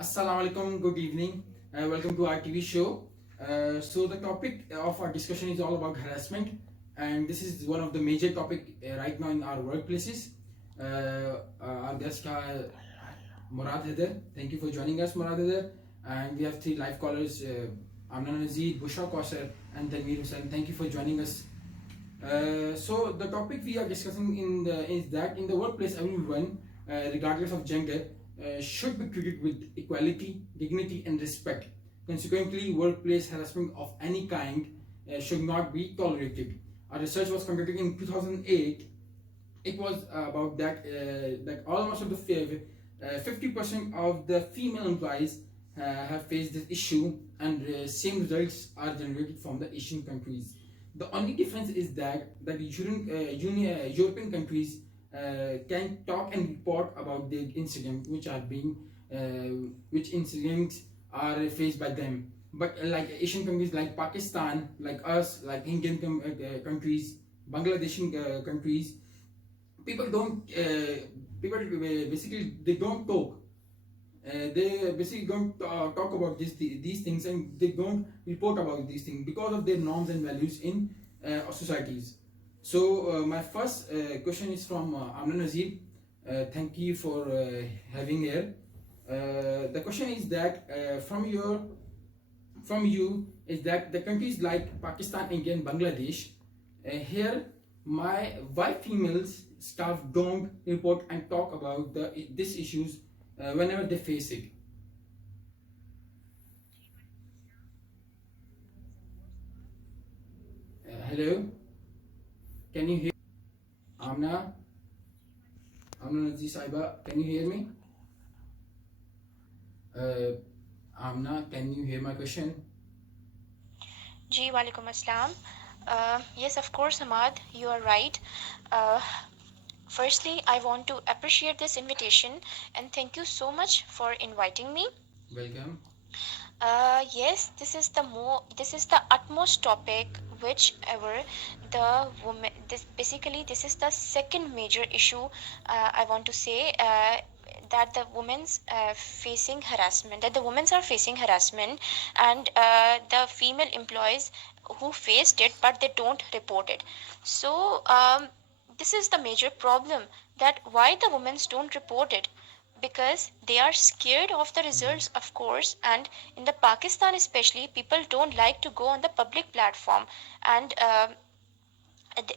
Assalamu alaikum, good evening. Welcome to our TV show. So the topic of our discussion is all about harassment, and this is one of the major topic right now in our workplaces. Our guest Murad Haider. Thank you for joining us, Murad Haider. And we have three live callers: Amna Nazir, Bushra Kausar, and Tanveer Hussain. Thank you for joining us. So the topic we are discussing is that in the workplace, everyone, regardless of gender, should be treated with equality, dignity, and respect. Consequently, workplace harassment of any kind should not be tolerated. A research was conducted in 2008. It was about that almost of the 50% of the female employees have faced this issue, and same results are generated from the Asian countries. The only difference is that European countries can talk and report about the incident which incidents are faced by them. But like Asian countries like Pakistan, like us, like Indian countries, Bangladeshi countries, people don't people basically they don't talk. They basically don't talk about these things, and they don't report about these things because of their norms and values in societies. So my first question is from Amna Nazir. Thank you for having here. The question is that from you is that the countries like Pakistan, India, and Bangladesh, here my why females staff don't report and talk about these issues whenever they face it. Hello, can you hear Amna? Amna Nazir Saiba, can you hear me? Uh, Amna, can you hear my question? Ji, walaikum assalam. Yes, of course, Ahmad, you are right. Uh, Firstly, I want to appreciate this invitation and thank you so much for inviting me. Welcome. Yes, this is the utmost topic which ever the woman this is the second major issue I want to say that the women's facing harassment that the women are facing harassment and the female employees who faced it but they don't report it. So this is the major problem that why the women don't report it because they are scared of the results, of course. And in the Pakistan especially, people don't like to go on the public platform. And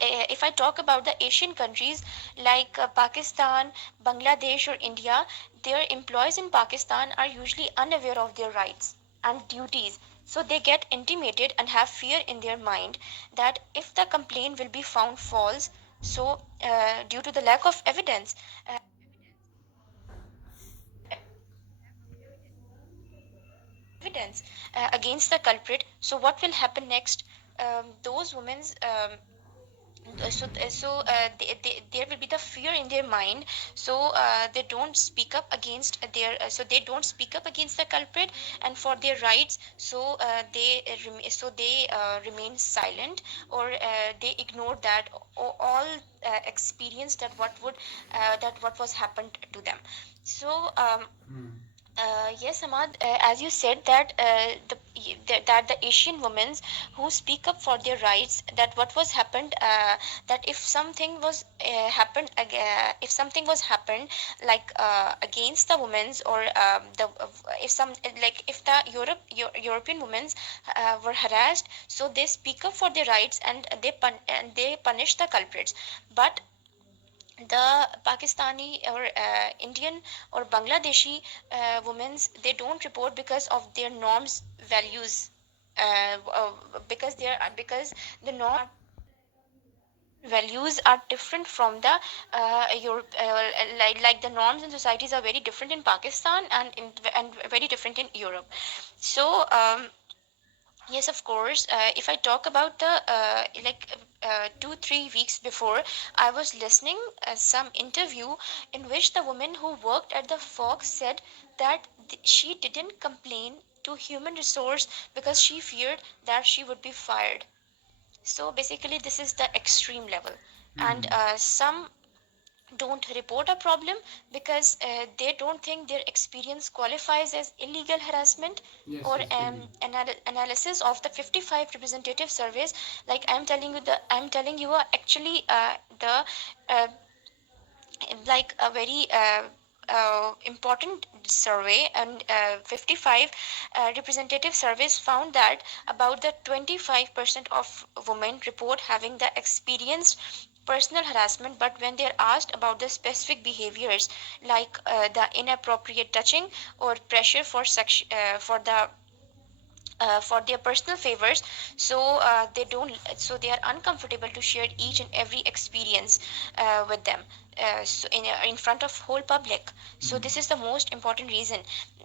if I talk about the Asian countries like Pakistan, Bangladesh, or India, their employees in Pakistan are usually unaware of their rights and duties. So they get intimidated and have fear in their mind that if the complaint will be found false, so due to the lack of evidence against the culprit, so what will happen next? Those women there will be the fear in their mind, so they don't speak up against they don't speak up against the culprit and for their rights, so they remain silent, or they ignore that all experience that what was happened to them. So yes, Ahmad, as you said that that the Asian women who speak up for their rights, that what was happened, that if something was if something was happened like against the women's or the if some like if the European women were harassed, so they speak up for their rights and they punish the culprits. But the Pakistani or Indian or Bangladeshi women, they don't report because of their norms, values, because the norm values are different from the Europe, like the norms and societies are very different in Pakistan and very different in Europe. So yes, of course. If I talk about the 2 3 weeks before, I was listening some interview in which the woman who worked at the Fox said that she didn't complain to human resource because she feared that she would be fired. So basically, this is the extreme level, and some don't report a problem because they don't think their experience qualifies as illegal harassment. Yes, Or yes, agree. analysis of the 55 representative surveys, like I'm telling you actually the uh, like a very important survey, and 55 representative surveys found that about the 25% of women report having the experienced personal harassment, but when they are asked about the specific behaviors like the inappropriate touching or pressure for the for their personal favors, so they don't so they are uncomfortable to share each and every experience with them, so in front of whole public. So this is the most important reason.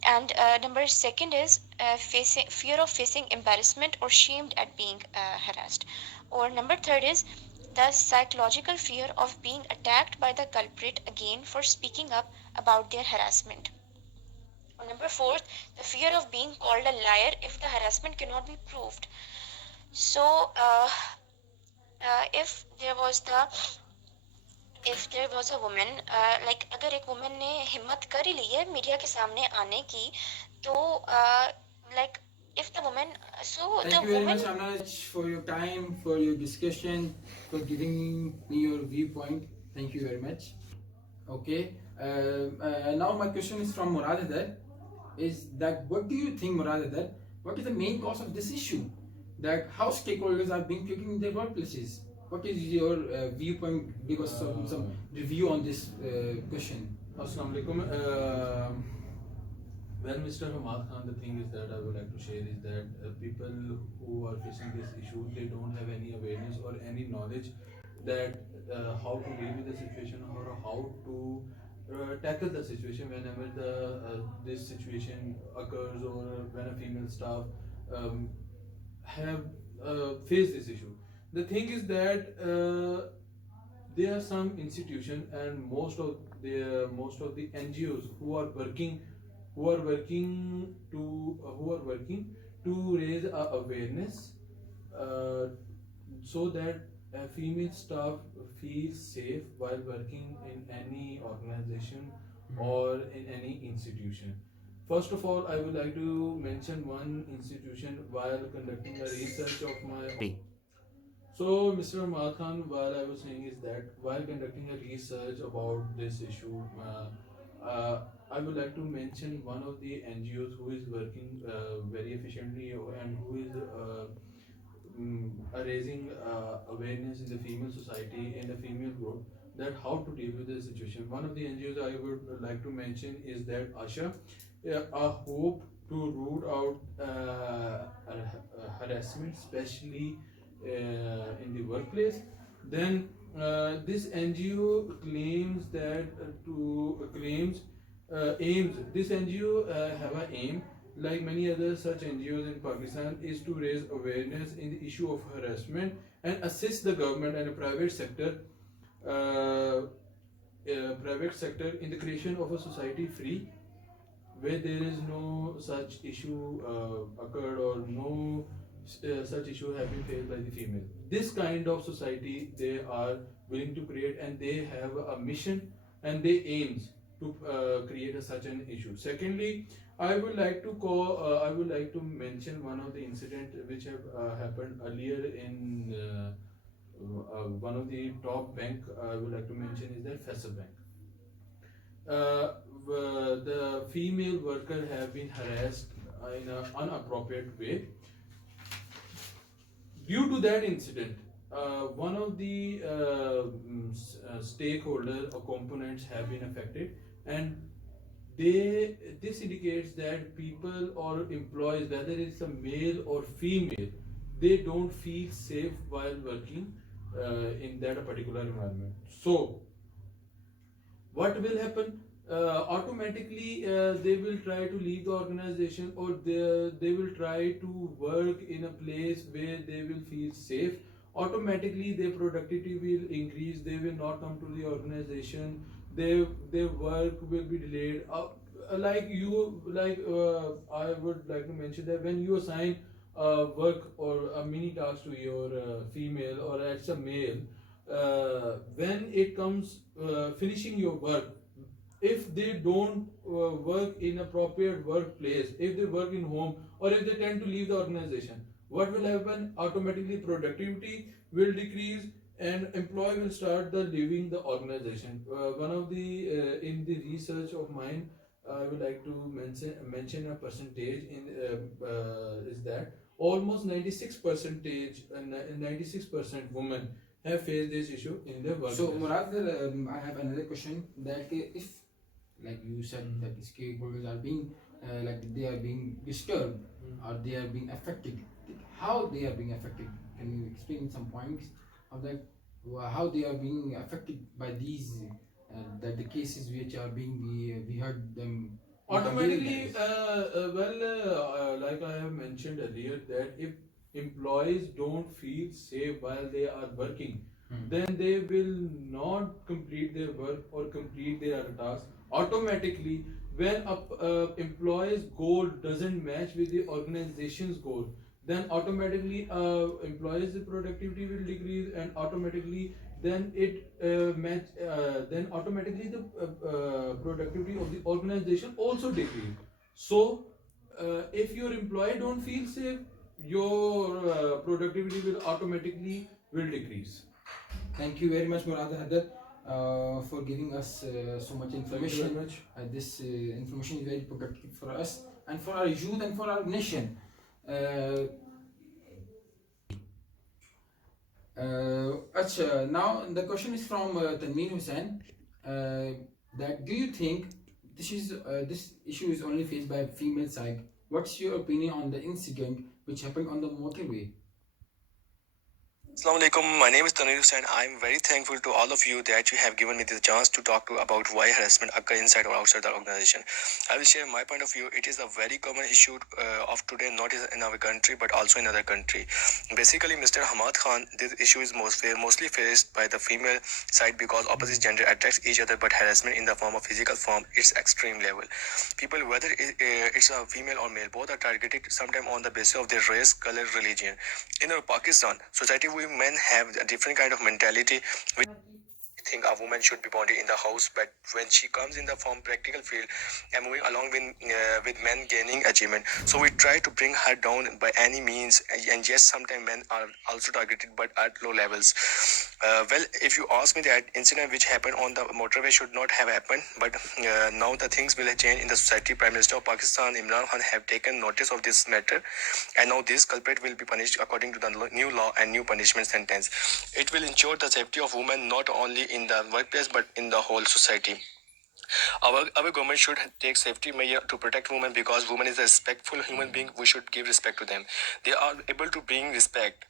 And number second is facing fear of facing embarrassment or shamed at being harassed. Or number third is the psychological fear of being attacked by the culprit again for speaking up about their harassment. Number fourth, the fear of being called a liar if the harassment cannot be proved. So, if there was a woman, like अगर एक woman ने हिम्मत कर ही ली है media के सामने आने की, तो like if the woman, so Thank the you very woman. much, Amna, for your time, for your discussion, for giving me your viewpoint. Thank you very much. Okay. Now my question is from Murad Hadar. Is that what do you think, Murad Hadar? What is the main cause of this issue? That how stakeholders are being treated in their workplaces? What is your viewpoint? Give us some review on this question. Assalamu alaikum. Well, Mr. Hamad Khan, the thing is that I would like to share is that people who are facing this issue, they don't have any awareness or any knowledge that how to deal with the situation or how to tackle the situation whenever this situation occurs, or when a female staff um, have faced this issue. The thing is that there are some institutions and most of the NGOs who are working to raise awareness, uh, so that female staff feel safe while working in any organization or in any institution. First of all, I would like to mention one institution while conducting a research of my. So, Mr. Ahmad Khan, what I was saying is that while conducting a research about this issue, I would like to mention one of the NGOs who is working very efficiently and who is raising awareness in the female society, in the female group, that how to deal with the situation. One of the NGOs I would like to mention is that Asha, a hope to root out harassment, especially in the workplace. Then this NGO claims that to claims aims. This NGO have an aim, like many other such NGOs in Pakistan, is to raise awareness in the issue of harassment and assist the government and the private sector in the creation of a society free, where there is no such issue occurred, or no such issue have been faced by the female. This kind of society they are willing to create, and they have a mission and they aims to create such an issue. Secondly, I would like to I would like to mention one of the incident which have happened earlier in one of the top bank. I would like to mention is that Faisal Bank. The female worker have been harassed in an inappropriate way. Due to that incident, one of the stakeholder or components have been affected, and this indicates that people or employees, whether it's a male or female, they don't feel safe while working in that particular environment. So what will happen? Automatically they will try to leave the organization, or they will try to work in a place where they will feel safe. Automatically their productivity will increase, they will not come to the organization, their work will be delayed. I would like to mention that when you assign work or a mini task to your female, or it's a male, when it comes finishing your work, if they don't work in appropriate workplace, if they work in home, or if they tend to leave the organization, what will happen? Automatically productivity will decrease and employee will start the leaving the organization. One of the in the research of mine, I would like to mention a percentage in is that almost 96 percentage 96% women have faced this issue in their workplace. So Murad, I have another question that if, like you said, that the skateboarders are being like they are being disturbed or they are being affected, how they are being affected? Can you explain some points of that? How they are being affected by these that the cases which are being we heard them on our daily Automatically, basis? like I have mentioned earlier, that if employees don't feel safe while they are working, then they will not complete their work or complete their other tasks. Automatically, when a employee's goal doesn't match with the organization's goal, then automatically employees' productivity will decrease, and automatically then automatically the productivity of the organization also decrease. So if your employee don't feel safe, your productivity will automatically will decrease. Thank you very much, Murad Haddad, for giving us so much information. Thank you very much. This information is very productive for us and for our youth and for our nation. Now the question is from Tanmeen Hussain. That do you think this issue is only faced by female side? What's your opinion on the incident which happened on the motorway? Assalamu alaikum. My name is Tanvir and I'm very thankful to all of you that you have given me the chance to talk about why harassment occur inside or outside the organization. I will share my point of view. It is a very common issue of today, not in our country but also in other country. Basically, Mr. Hamad Khan, this issue is mostly faced by the female side because opposite gender attacks each other, but harassment in the form of physical form, it's extreme level. People, whether it's a female or male, both are targeted sometimes on the basis of their race, color, religion. In our Pakistan society, we men have a different kind of mentality. We think a woman should be bonded in the house, but when she comes in the form practical field and moving along with men gaining achievement, so we try to bring her down by any means. And yes, sometimes men are also targeted, but at low levels. Well, if you ask me, that incident which happened on the motorway should not have happened, but now the things will change in the society. Prime Minister of Pakistan, Imran Khan, have taken notice of this matter, and now this culprit will be punished according to the new law and new punishment sentence. It will ensure the safety of women not only in the workplace but in the whole society. Our government should take safety measure to protect women, because women is a respectful human being. We should give respect to them. They are able to bring respect.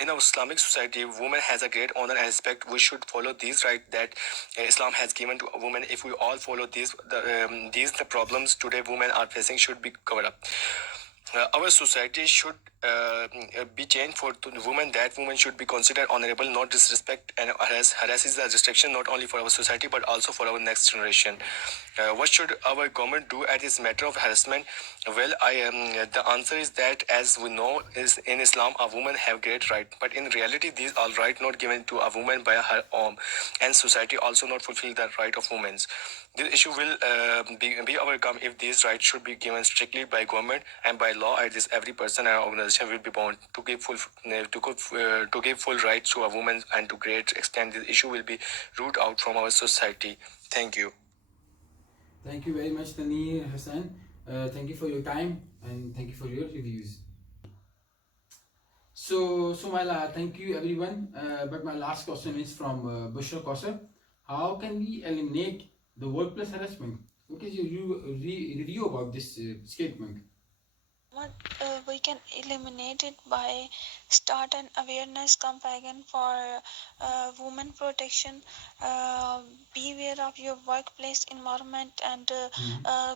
In our Islamic society, woman has a great honor and respect. We should follow these rights that Islam has given to a woman. If we all follow these, the problems today women are facing should be covered up. Our society should be changed for to the women, that women should be considered honorable, not disrespect and harass is a restriction not only for our society but also for our next generation. What should our government do at this matter of harassment? Well, the answer is that, as we know, is in Islam a woman have great right, but in reality these are right not given to a woman by her own, and society also not fulfill the right of women. This issue will be overcome if these rights should be given strictly by government and by law. At this, every person and organization will be bound to give full rights to a woman, and to great extent this issue will be rooted out from our society. Thank you. Thank you very much, Tanir Hassan. Thank you for your time and thank you for your reviews. Thank you everyone. But my last question is from Bushra Kausar. How can we eliminate the workplace harassment? What is your review about this statement? What we can eliminate it by start an awareness campaign for women protection. Be aware of your workplace environment and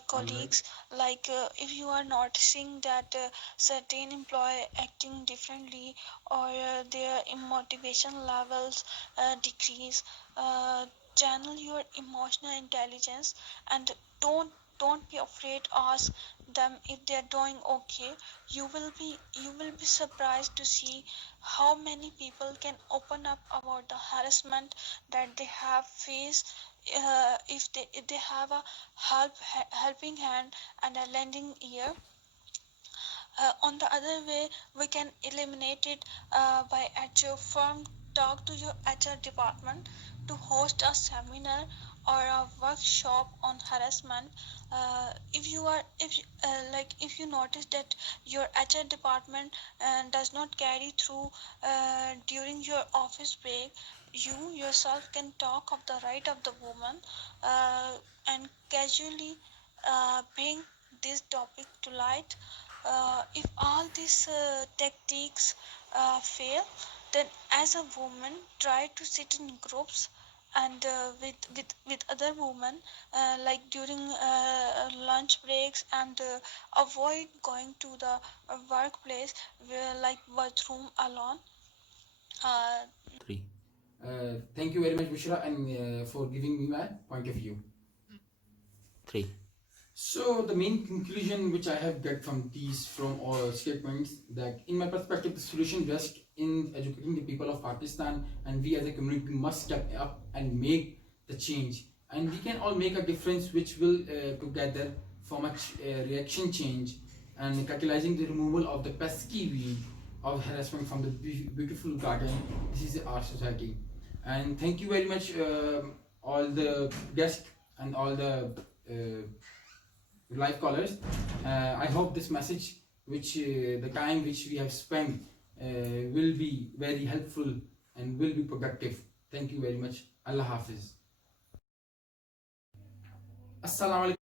colleagues. Like if you are noticing that certain employee acting differently, or their motivation levels decrease, channel your emotional intelligence and don't don't be afraid. Ask them if they're doing okay. You will be surprised to see how many people can open up about the harassment that they have faced. If they have a helping hand and a lending ear. On the other way, we can eliminate it by at your firm talk to your HR department to host a seminar or a workshop on harassment. If you notice that your HR department does not carry through during your office break, you yourself can talk of the right of the woman and casually bring this topic to light. If all these tactics fail, then as a woman try to sit in groups and with other women, like during lunch breaks, and avoid going to the workplace where, like bathroom alone. uh, Thank you very much, Bushra, and for giving me my point of view. So the main conclusion which I have got from these from all statements, that in my perspective the solution rests in educating the people of Pakistan, and we as a community must step up and make the change, and we can all make a difference which will together form a reaction change and catalyzing the removal of the pesky weed of harassment from the beautiful garden. This is our society. And thank you very much, all the guests and all the live callers. I hope this message, which the time which we have spent, will be very helpful and will be productive. Thank you very much. Allah Hafiz. Assalamu alaikum.